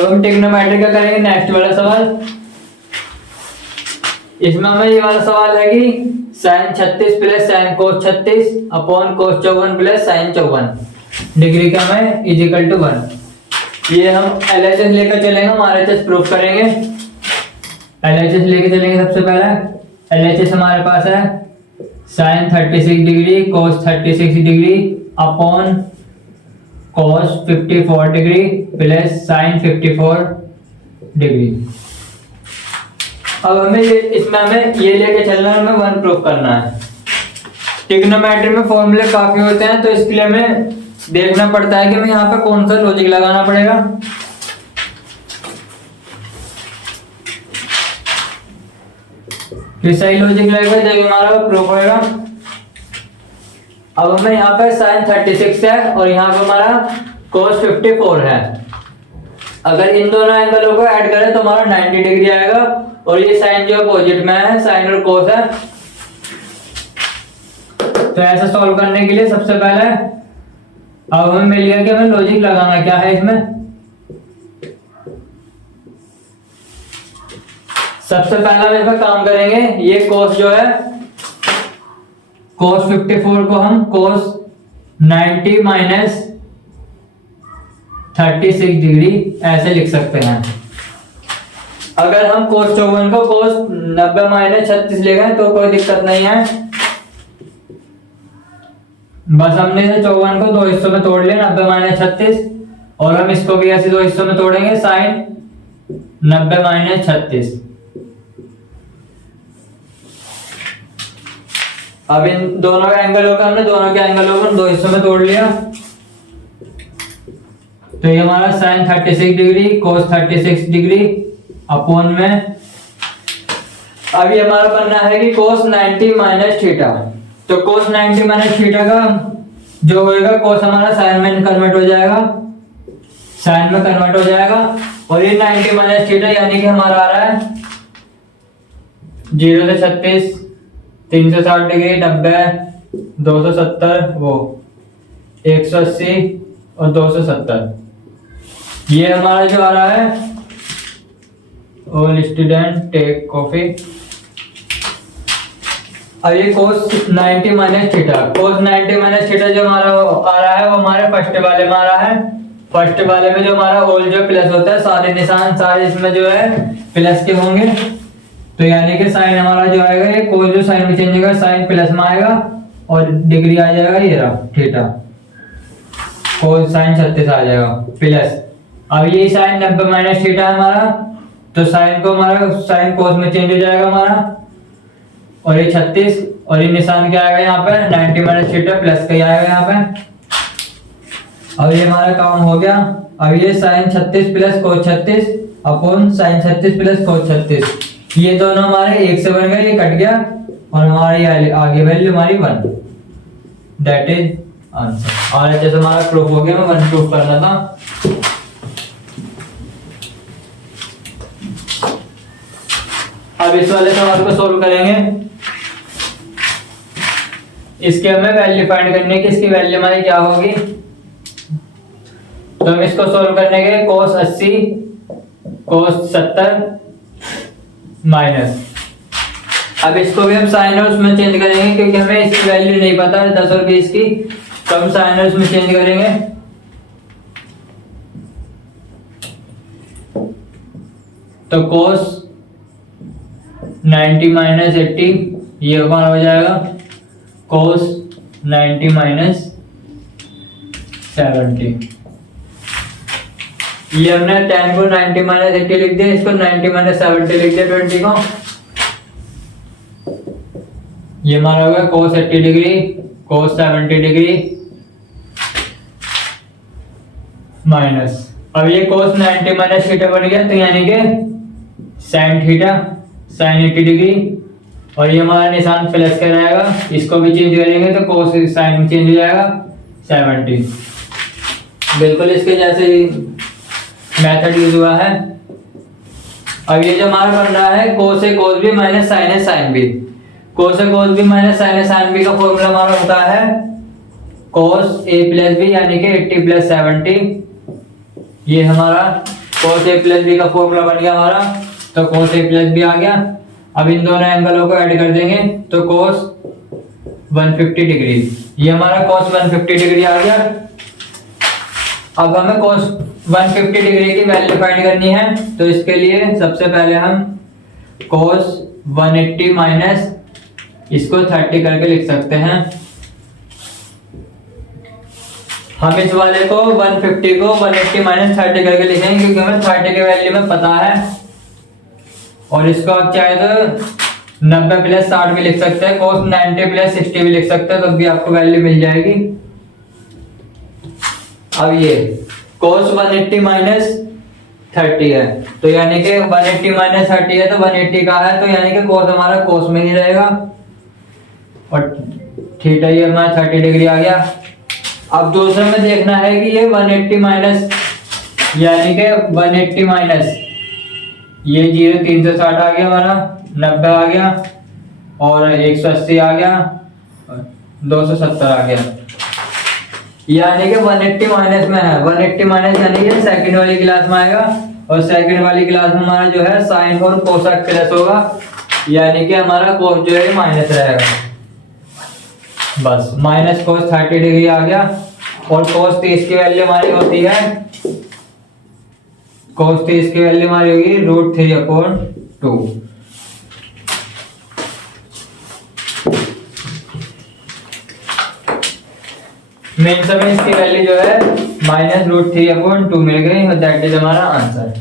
अब हम ट्रिग्नोमेट्री का करेंगे नेक्स्ट वाला सवाल। इसमें हमें ये वाला सवाल है कि sin 36 plus sin cos 36 upon cos 54 plus sin 54 degree का हमें इज इक्वल टू 1। ये हम LHS लेकर चलेंगे, हम RHS प्रूफ करेंगे। LHS लेके चलेंगे। सबसे पहला LHS हमारे पास है sin 36 degree cos 36 degree upon cos 54 degree plus sin 54 degree. अब हमें इसमें हमें ये लेके चलना है, हमें 1 प्रूफ करना है। ट्रिग्नोमेट्री में फॉर्मूले काफी होते हैं, तो इसके लिए हमें देखना पड़ता है कि हमें यहाँ पे कौन सा लॉजिक लगाना पड़ेगा। फिर सही लॉजिक लगेगा जब हमारा प्रूफ होएगा। अब हमें यहाँ पे sin 36 है और यहाँ पे हमारा cos 54 है। अगर इन दोनों एंगलों को ऐड करें तो हमारा 90 डिग्री आएगा और ये साइन जो अपोजिट में है, साइन और कोस है। तो ऐसा सॉल्व करने के लिए सबसे पहले अब हमें मिल गया कि हमें लॉजिक लगाना क्या है इसमें। सबसे पहला हम इसमें काम करेंगे, ये कोस जो है cos 54 को हम cos 90 माइनस 36 डिग्री ऐसे लिख सकते हैं। अगर हम cos 54 को cos 90 माइनस 36 ले गए तो कोई दिक्कत नहीं है। बस हमने 54 को दो हिस्सों में तोड़ लिया, 90 माइनस 36, और हम इसको भी ऐसे दो हिस्सों में तोड़ेंगे, साइन 90 माइनस 36। अब इन दोनों एंगलों का हमने दोनों के एंगलों को दो हिस्सों में तोड़ लिया, तो ये हमारा sine 36 degree cos 36 degree upon में। अभी हमारा बनना है कि cos 90 माइनस थीटा। तो cos 90 माइनस थीटा का जो होएगा cos हमारा साइन में कन्वर्ट हो जाएगा, साइन में कन्वर्ट हो जाएगा, और ये 90 माइनस थीटा यानी कि हमारा आ रहा है 0 से 36, 360 डिग्री, 90, 270, वो 180 और 270। ये हमारा जो आ रहा है ऑल स्टूडेंट टेक कॉफी। अब ये cos 90 minus theta, cos 90 minus theta जो हमारा आ रहा है वो हमारे फर्स्ट वाले में आ रहा है। फर्स्ट वाले में जो हमारा ऑल जो प्लस होता है, सारे निशान सारे इसमें जो है प्लस के होंगे, तो यानी कि साइन हमारा जो आएगा ये cos जो साइन में चेंज होगा साइन प्लस में आएगा और डिग्री आ जाएगा ये रहा थीटा, cos साइन 36 आ जाएगा प्लस। अब ये साइन 90 माइनस थीटा है हमारा, तो साइन को हमारा साइन कोस में चेंज हो जाएगा हमारा, और ये 36, और ये निशान क्या आएगा यहाँ पे 90 माइनस थीटा प्लस का ही आएगा यहाँ पे। अब ये हमारा काम हो गया। अब ये sine 36 plus cos 36 upon sine 36 plus cos 36, ये दोनों हमारे एक से बन गए, ये कट गया और हमारी आगे वैल्यू हमारी 1, दैट इज आंसर। और जैसे हमारा प्रूफ हो गया, मैं 1 प्रूफ करना था। अब इस वाले सवाल को सोल्व करेंगे। इसके हमें वैल्यू फाइंड करने की, इसकी वैल्यू हमारी क्या होगी, तो हम इसको सोल्व करने के cos 80 cos 70 माइनस, अब इसको भी हम साइन और उसमें चेंज करेंगे क्योंकि हमें इसकी वैल्यू नहीं पता है 10 और 20 की, तो हम साइन और उसमें चेंज करेंगे। तो cos 90 माइनस 80 ये हमारा हो जाएगा cos 90 माइनस 70। ये हमने 10 को 90 माइनस 80 लिख दिया, इसको 90 माइनस 70 लिख दिया 20 को। ये हमारा होगा cos 80 degree cos 70 degree minus, अब ये cos 90 माइनस थीटा बन गया, तो यानी कि sin थीटा sin 80 डिग्री, और ये हमारा निशान प्लस का रहेगा, इसको भी चेंज करेंगे तो cos sin चेंज हो जाएगा 70। बिल्कुल इसके जैसे ही मेथड यूज हुआ है। अब ये जो हमारा बन रहा है cos a cos b minus sin a sin b, cos a cos b minus sin a sin b का फॉर्मूला हमारा होता है cos a प्लस b यानी कि 80 प्लस 70, ये हमारा cos a प्लस बी का फॉर्मूला बन गया हमारा, तो cos a प्लस बी आ गया। अब इन दोनों एंगलों को ऐड कर देंगे तो cos 150 डिग्री, ये हमारा cos 150 डिग्री आ गया। अब हमें cos 150 डिग्री की वैल्यू फाइंड करनी है, तो इसके लिए सबसे पहले हम cos 180 माइनस इसको 30 करके लिख सकते हैं। हम इस वाले को 150 को 180 माइनस 30 करके लिखेंगे, क्योंकि हमें 30 की वैल्यू में पता है। और इसको आप चाहे तो 90 प्लस 60 भी लिख सकते हैं, cos 90 प्लस 60 भी लिख सकते हैं, तब भी आपको वैल्यू मिल जाएगी। अब ये cos 180 माइनस 30 है, तो यानी कि 180 माइनस 30 है तो 180 का है, तो यानी कि cos हमारा cos में ही रहेगा, और थीटा ये हमारा 30 डिग्री आ गया। अब दूसरे में देखना है कि ये 180 माइनस, यानी कि 180 माइनस ये 0 360 आ गया हमारा, 90 आ गया, और 180 आ गया, 270 आ गया, यानी कि 180 माइनस में है। 180 माइनस यानी कि सेकंड वाली क्लास में आएगा, और सेकंड वाली क्लास में हमारा जो है साइन और कोसेक प्लस होगा, यानी कि हमारा कोस जो है माइनस रहेगा। बस माइनस कोस 30 डिग्री आ गया। और कोस 30 की वैल्यू हमारी होती है, कोस 30 की वैल्यू हमारी होगी √3/2। मेन में इसकी वैल्यू जो है -√3/2 मिल गई, और दैट इज हमारा आंसर।